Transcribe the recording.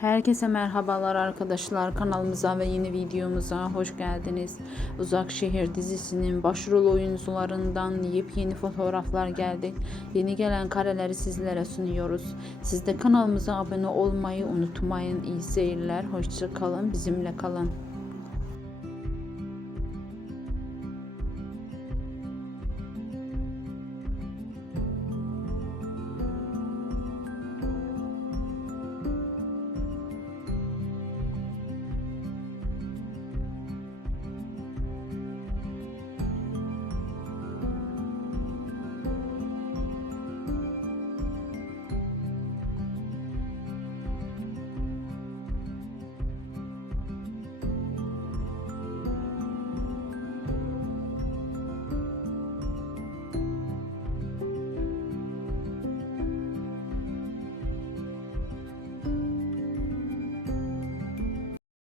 Herkese merhabalar arkadaşlar, kanalımıza ve yeni videomuza hoş geldiniz. Uzak Şehir dizisinin başrol oyuncularından yepyeni fotoğraflar geldi. Yeni gelen kareleri sizlere sunuyoruz. Siz de kanalımıza abone olmayı unutmayın. İyi seyirler, hoşça kalın, bizimle kalın.